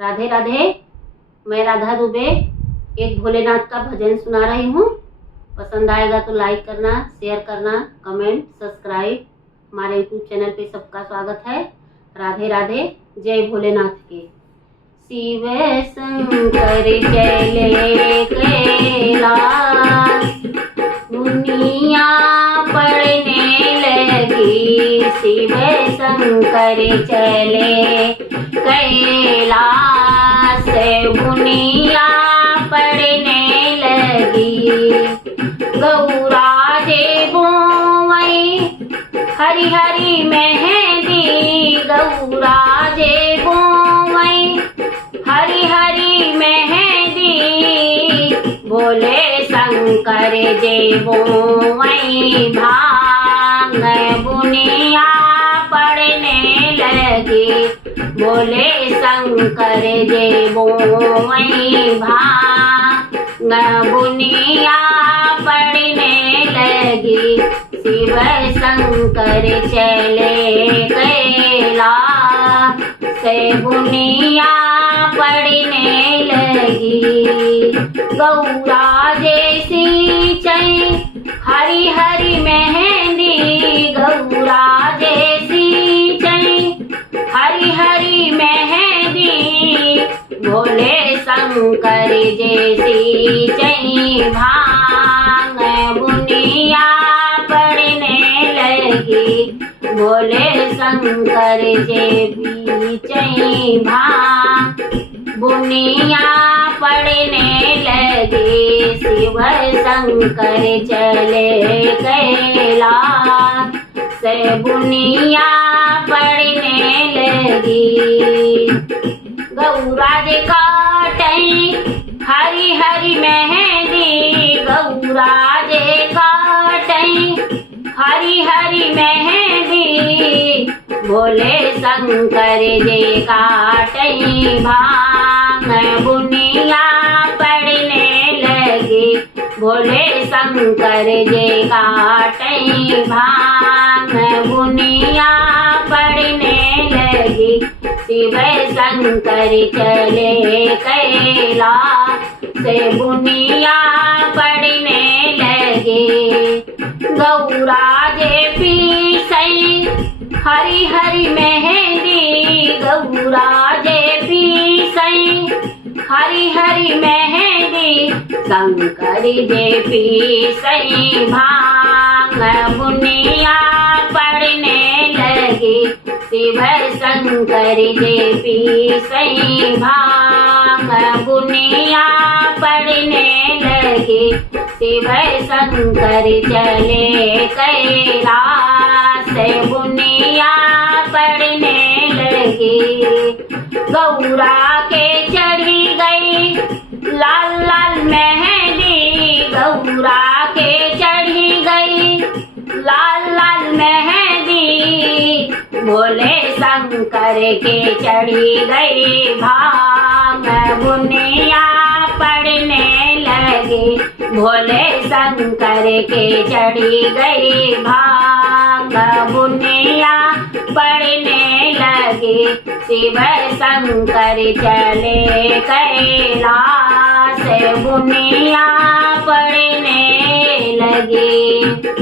राधे राधे। मैं राधा दुबे एक भोलेनाथ का भजन सुना रही हूँ। पसंद आएगा तो लाइक करना, शेयर करना, कमेंट, सब्सक्राइब। हमारे यूट्यूब चैनल पे सबका स्वागत है। राधे राधे। जय भोलेनाथ के। शिव शंकर चले कैलाश, दुनिया पड़ने लगी। शिव शंकर चले कैलाश, दुनिया पड़ने लगी। गौरा जे बोवई हरी हरी मेहंदी, गौरा जे बोवई हरी हरी मेहंदी। भोले शंकर जे बोवई भांग, बुनिया पड़ने लगी। भोले शंकर जे बोवई भांग, बुनिया पड़ने लगी। शिव शंकर चले कैलाश, से बुनिया पड़ने लगी। गौरा जैसी चई हरी हरी मेहंदी, गौरा जैसी चई हरी हरी मेहंदी। भोले शंकर जैसी चई भांग, बुनिया पड़ने लगी। भोले शंकर जैसी चई भांग, बुनिया पड़ने लगी। शिव शंकर चले कैलाश, से बुनिया पड़ने लगी। गौरा जे काटई हरी हरी मेहंदी, गौरा जे काटई हरी हरी मेहंदी। भोले शंकर जे काटई भांग, बुनिया पड़ने लगी। भोले शंकर जे काटई भांग, बुनिया पड़ने लगी। शिव शंकर चले कैलाश, से बुनिया पड़ने लगे। गौरा जे पीसई हरी हरी मेहंदी, गौरा जे पीसई हरी हरी मेहंदी। शंकर जे पीसई भांग, बुनिया पड़ने लगी। शिव शंकर जे पीसई भांग, बुनिया पड़ने लगी। शिव शंकर चले कैलाश, बुनिया पड़ने लगी। गौरा के चढ़ी गई लाल लाल मेहंदी, गौरा के चढ़ी गई लाल लाल मेहंदी। भोले शंकर के चढ़ी गई भांग, बुनिया पड़ने लगी। भोले शंकर के चढ़ी गई भांग, बुनिया पड़ने लगी। शिव शंकर चले कैलाश, बुनिया पड़ने लगी।